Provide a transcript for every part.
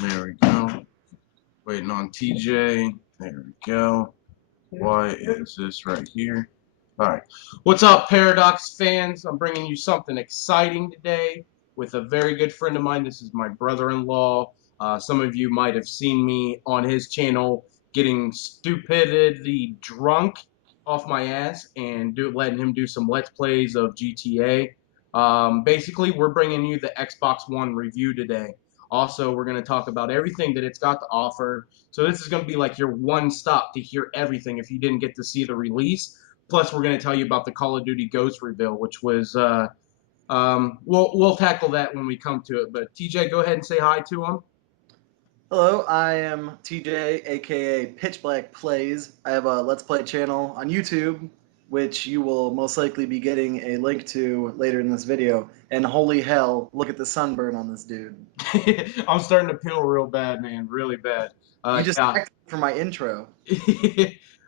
There we go. Waiting on TJ. There we go. Why is this right here? All right. What's up, Paradox fans? I'm bringing you something exciting today with a very good friend of mine. This is my brother-in-law. Some of you might have seen me on his channel getting stupidly drunk off my ass and letting him do some Let's Plays of GTA. Basically, we're bringing you the Xbox One review today. Also, we're going to talk about everything that it's got to offer. So this is going to be like your one stop to hear everything if you didn't get to see the release. Plus, we're going to tell you about the Call of Duty Ghost reveal, which was we'll tackle that when we come to it. But TJ, go ahead and say hi to him. Hello, I am TJ, aka Pitch Black Plays. I have a Let's Play channel on YouTube, which you will most likely be getting a link to later in this video. And holy hell, look at the sunburn on this dude. I'm starting to peel real bad, man, really bad. You just Yeah. acted for my intro.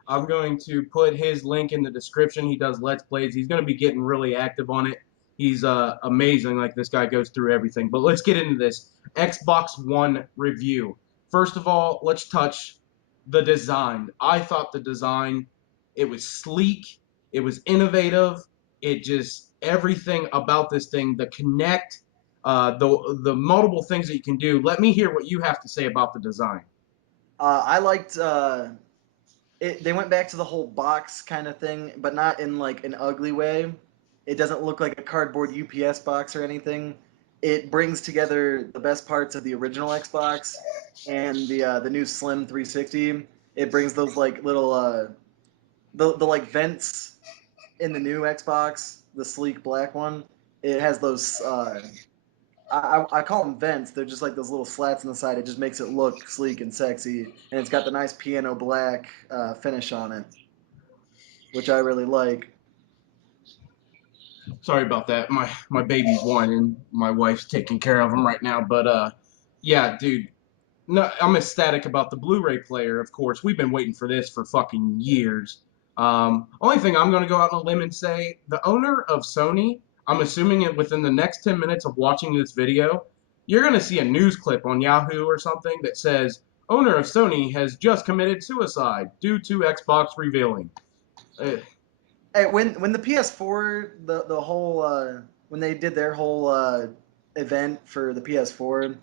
I'm going to put his link in the description. He does Let's Plays. He's going to be getting really active on it. He's amazing. Like, this guy goes through everything. But let's get into this Xbox One review. First of all, let's touch the design. I thought the design, it was sleek. It was innovative. It just, everything about this thing, the Kinect, the multiple things that you can do. Let me hear what you have to say about the design. I liked it. They went back to the whole box kind of thing, but not in like an ugly way. It doesn't look like a cardboard UPS box or anything. It brings together the best parts of the original Xbox and the new Slim 360. It brings those like little the like vents in the new Xbox, the sleek black one. It has those I call them vents. They're just like those little slats on the side. It just makes it look sleek and sexy, and it's got the nice piano black finish on it, which I really like. Sorry about that. My baby's whining. My wife's taking care of him right now. But yeah, dude. No, I'm ecstatic about the Blu-ray player. Of course, we've been waiting for this for fucking years. Only thing I'm going to go out on a limb and say, the owner of Sony, I'm assuming it within the next 10 minutes of watching this video, you're going to see a news clip on Yahoo or something that says, owner of Sony has just committed suicide due to Xbox revealing. Uh, Hey, when the PS4 the whole when they did their whole event for the PS4,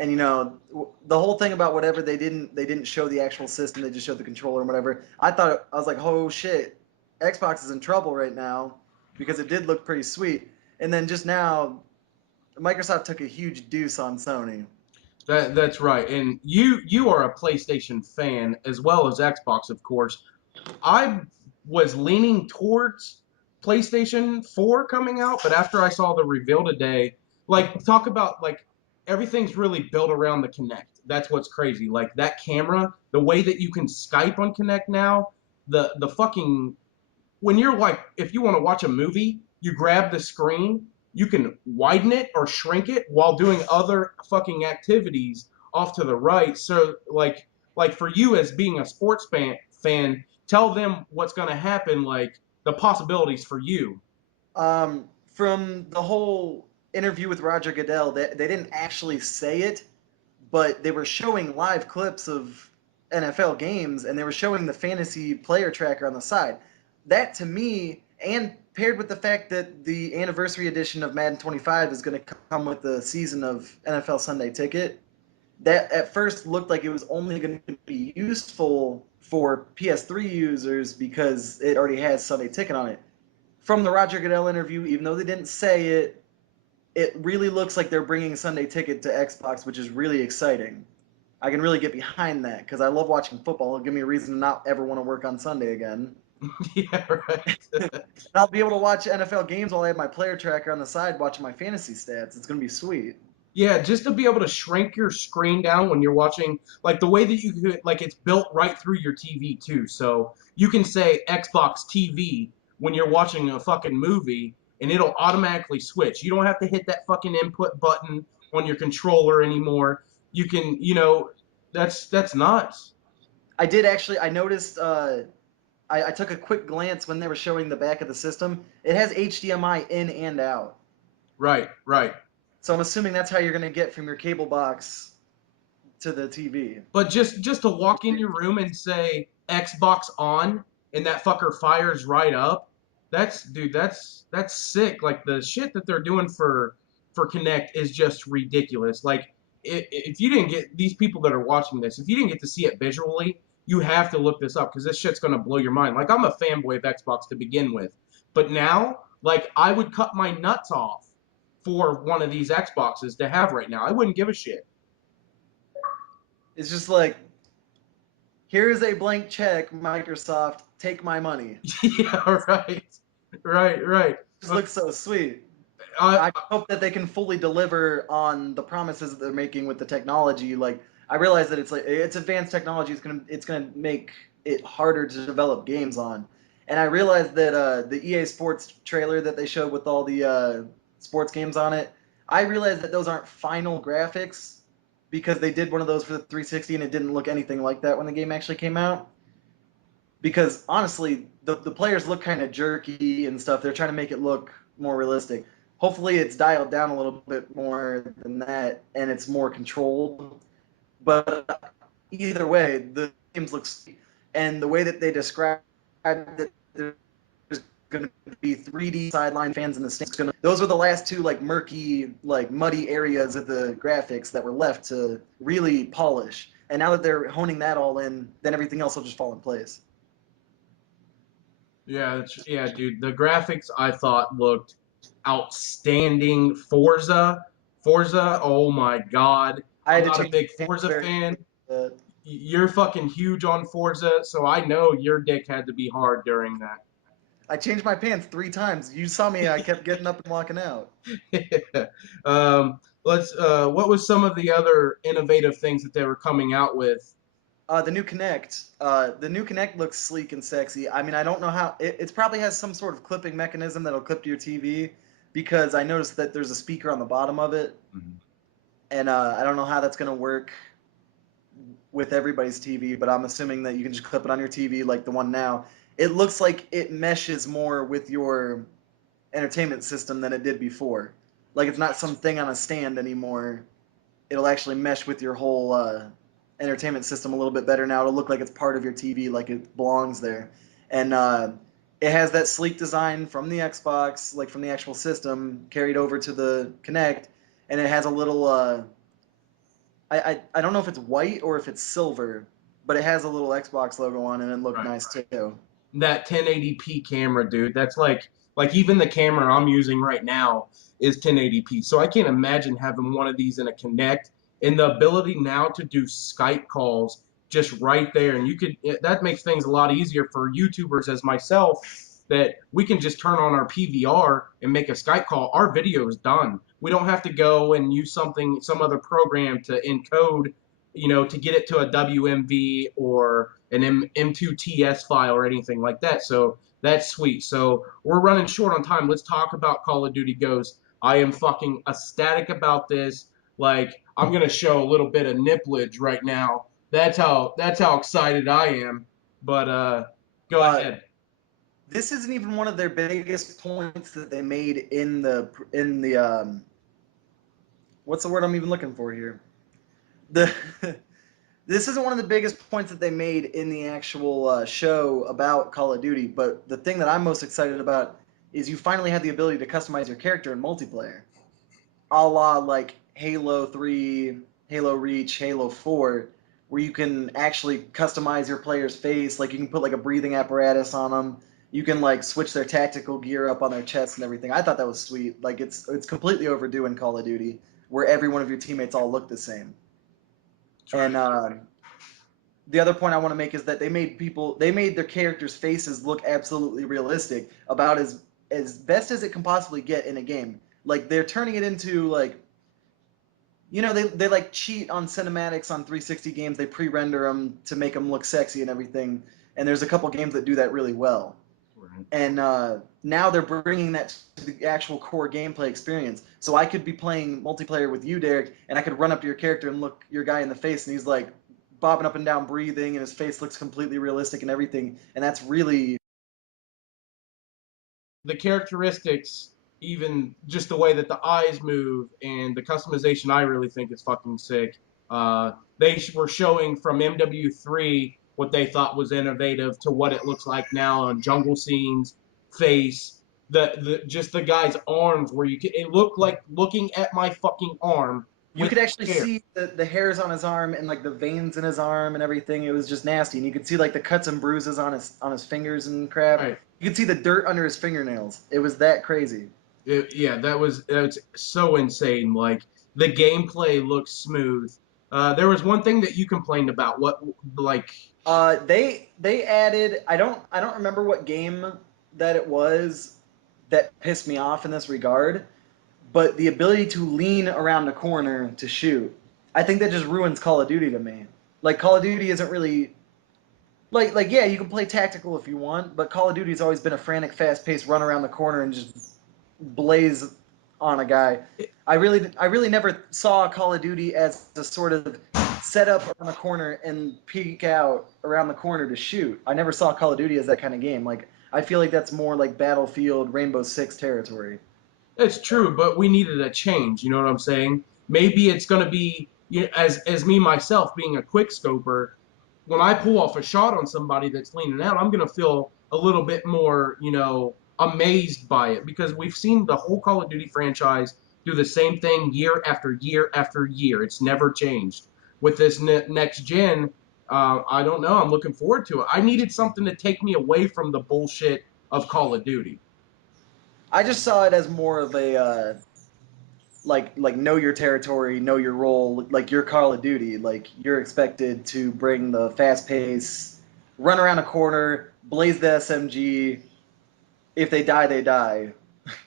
and the whole thing about whatever they didn't show the actual system, they just showed the controller and whatever. I was like, oh shit, Xbox is in trouble right now because it did look pretty sweet. And then just now, Microsoft took a huge deuce on Sony. that's right. And you are a PlayStation fan as well as Xbox, of course. I was leaning towards PlayStation 4 coming out, but after I saw the reveal today, like talk about like everything's really built around the Kinect. That's what's crazy. Like that camera, the way that you can Skype on Kinect now, the fucking when you're like if you want to watch a movie, you grab the screen, you can widen it or shrink it while doing other fucking activities off to the right. So like for you as being a sports fan, tell them what's going to happen, like the possibilities for you. From the whole interview with Roger Goodell, they didn't actually say it, but they were showing live clips of NFL games and they were showing the fantasy player tracker on the side. That to me, and paired with the fact that the anniversary edition of Madden 25 is going to come with the season of NFL Sunday Ticket, that at first looked like it was only going to be useful for PS3 users because it already has Sunday Ticket on it. From the Roger Goodell interview, even though they didn't say it, it really looks like they're bringing Sunday Ticket to Xbox, which is really exciting. I can really get behind that because I love watching football. It'll give me a reason to not ever want to work on Sunday again. Yeah, right. I'll be able to watch NFL games while I have my player tracker on the side watching my fantasy stats. It's going to be sweet. Yeah, just to be able to shrink your screen down when you're watching, like the way that you could, like it's built right through your TV too. So you can say Xbox TV when you're watching a fucking movie and it'll automatically switch. You don't have to hit that fucking input button on your controller anymore. You can, that's nuts. I did actually, I noticed, I took a quick glance when they were showing the back of the system. It has HDMI in and out. Right, right. So I'm assuming that's how you're going to get from your cable box to the TV. But just to walk in your room and say Xbox on and that fucker fires right up, that's dude, that's sick. Like the shit that they're doing for Kinect is just ridiculous. Like if you didn't get these people that are watching this, if you didn't get to see it visually, you have to look this up because this shit's gonna blow your mind. Like I'm a fanboy of Xbox to begin with, but now like I would cut my nuts off for one of these Xboxes to have right now. I wouldn't give a shit. It's just like, here's a blank check, Microsoft, take my money. Yeah, right, right. It just looks so sweet. I, I hope that they can fully deliver on the promises that they're making with the technology. Like, I realize that it's advanced technology. It's gonna make it harder to develop games on. And I realized that the EA Sports trailer that they showed with all the sports games on it, I realized that those aren't final graphics because they did one of those for the 360 and it didn't look anything like that when the game actually came out. Because honestly, the players look kind of jerky and stuff. They're trying to make it look more realistic. Hopefully, it's dialed down a little bit more than that, and it's more controlled. But either way, the games look sweet. And the way that they describe that there's going to be 3D sideline fans in the stands. Those were the last two like murky, like muddy areas of the graphics that were left to really polish. And now that they're honing that all in, then everything else will just fall in place. yeah, dude. The graphics I thought looked outstanding. Forza. Oh my God, I I'm had to not a change big my pants Forza very fan. quickly. You're fucking huge on Forza, so I know your dick had to be hard during I changed my pants 3 times. You saw me. I kept getting up and walking out. that. Let's. What was some of the other innovative things that they were coming out with? The new Kinect. The new Kinect looks sleek and sexy. I mean, I don't know how. It probably has some sort of clipping mechanism that'll clip to your TV because I noticed that there's a speaker on the bottom of it, Mhm. and I don't know how that's gonna work with everybody's TV, but I'm assuming that you can just clip it on your TV like the one now. It looks like it meshes more with your entertainment system than it did before. Like it's not something on a stand anymore. It'll actually mesh with your whole entertainment system a little bit better now. It'll look like it's part of your TV, like it belongs there. And it has that sleek design from the Xbox, like from the actual system, carried over to the Kinect. And it has a little, I don't know if it's white or if it's silver, but it has a little Xbox logo on it and it looked Right. nice too. That 1080p camera, dude. That's like even the camera I'm using right now is 1080p. So I can't imagine having one of these in a Kinect and the ability now to do Skype calls just right there. And that makes things a lot easier for YouTubers as myself that we can just turn on our PVR and make a Skype call. Our video is done. We don't have to go and use some other program to encode, to get it to a WMV or an M2TS file or anything like that. So that's sweet. So we're running short on time. Let's talk about Call of Duty Ghosts. I am fucking ecstatic about this. Like I'm gonna show a little bit of nipplage right now. That's how excited I am. But go Uh, ahead. this isn't even one of their biggest points that they made in the what's the word I'm even looking for here? The this isn't one of the biggest points that they made in the actual show about Call of Duty, but the thing that I'm most excited about is you finally have the ability to customize your character in multiplayer, a la like Halo 3, Halo Reach, Halo 4, where you can actually customize your player's face. Like you can put like a breathing apparatus on them. You can like switch their tactical gear up on their chest and everything. I thought that was sweet. Like it's completely overdue in Call of Duty, where every one of your teammates all look the same. That's right. And the other point I want to make is that they made their characters' faces look absolutely realistic, about as best as it can possibly get in a game. Like they're turning it into like, they like cheat on cinematics on 360 games. They pre-render them to make them look sexy and everything. And there's a couple games that do that really well. Right. And now they're bringing that to the actual core gameplay experience. So I could be playing multiplayer with you, Derek, and I could run up to your character and look your guy in the face, and he's like bobbing up and down, breathing, and his face looks completely realistic and everything. And that's really The characteristics, even just the way that the eyes move and the customization, I really think is fucking sick. They were showing from MW3 what they thought was innovative to what it looks like now on jungle scenes, face, the just the guy's arms where it looked like looking at my fucking arm You with could actually hair. see the hairs on his arm and like the veins in his arm and everything. It was just nasty, and you could see like the cuts and bruises on his fingers and crap. Right. You could see the dirt under his fingernails. It was that crazy. Yeah, that's so insane. Like the gameplay looks smooth. There was one thing that you complained about. What like They added. I don't remember what game that it was that pissed me off in this regard, but the ability to lean around the corner to shoot. I think that just ruins Call of Duty to me. Like Call of Duty isn't really like yeah, you can play tactical if you want, but Call of Duty's always been a frantic, fast-paced run around the corner and just blaze on a guy. I really never saw Call of Duty as a sort of set up around the corner and peek out around the corner to shoot. I never saw Call of Duty as that kind of game. Like I feel like that's more like Battlefield, Rainbow Six territory. it's true, but we needed a change. You know what I'm saying? Maybe it's gonna be as me myself being a quick scoper. When I pull off a shot on somebody that's leaning out, I'm gonna feel a little bit more, amazed by it because we've seen the whole Call of Duty franchise do the same thing year after year after year. It's never changed. With this next gen, I don't know. I'm looking forward to it. I needed something to take me away from the bullshit of Call of Duty. I just saw it as more of a like know your territory, know your role. Like your Call of Duty, like you're expected to bring the fast pace, run around a corner, blaze the SMG. If they die, they die,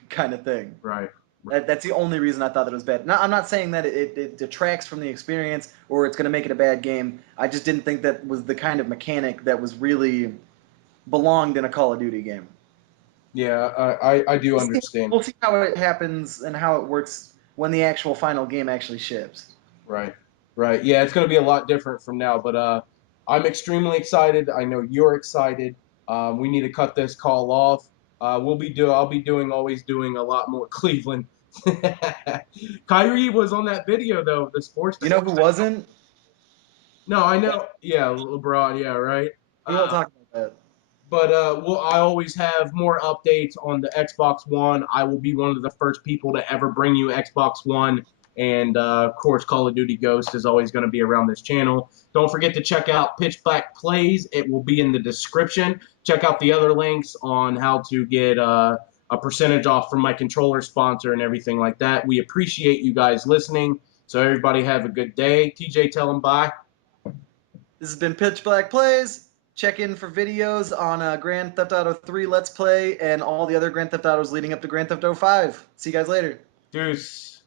kind of thing. Right. That's the only reason I thought that it was bad. I'm not saying that it detracts from the experience or it's going to make it a bad game. I just didn't think that was the kind of mechanic that was really belonged in a Call of Duty game. Yeah, I do We'll see, understand. we'll see how it happens and how it works when the actual final game actually ships. Right. Right. Yeah, it's going to be a lot different from now, but I'm extremely excited. I know you're excited. We need to cut this call off. I'll be doing always doing a lot more Cleveland. Kyrie was on that video though, the sports. You know who wasn't? No, I know. Yeah, LeBron. Yeah, right. We won't talk about that. But I always have more updates on the Xbox One. I will be one of the first people to ever bring you Xbox One. And of course, Call of Duty Ghost is always going to be around this channel. Don't forget to check out Pitch Black Plays. It will be in the description. Check out the other links on how to get a percentage off from my controller sponsor and everything like that. We appreciate you guys listening. So, everybody have a good day. TJ, tell them bye. This has been Pitch Black Plays. Check in for videos on Grand Theft Auto 3 Let's Play and all the other Grand Theft Autos leading up to Grand Theft Auto 5. See you guys later. Deuce.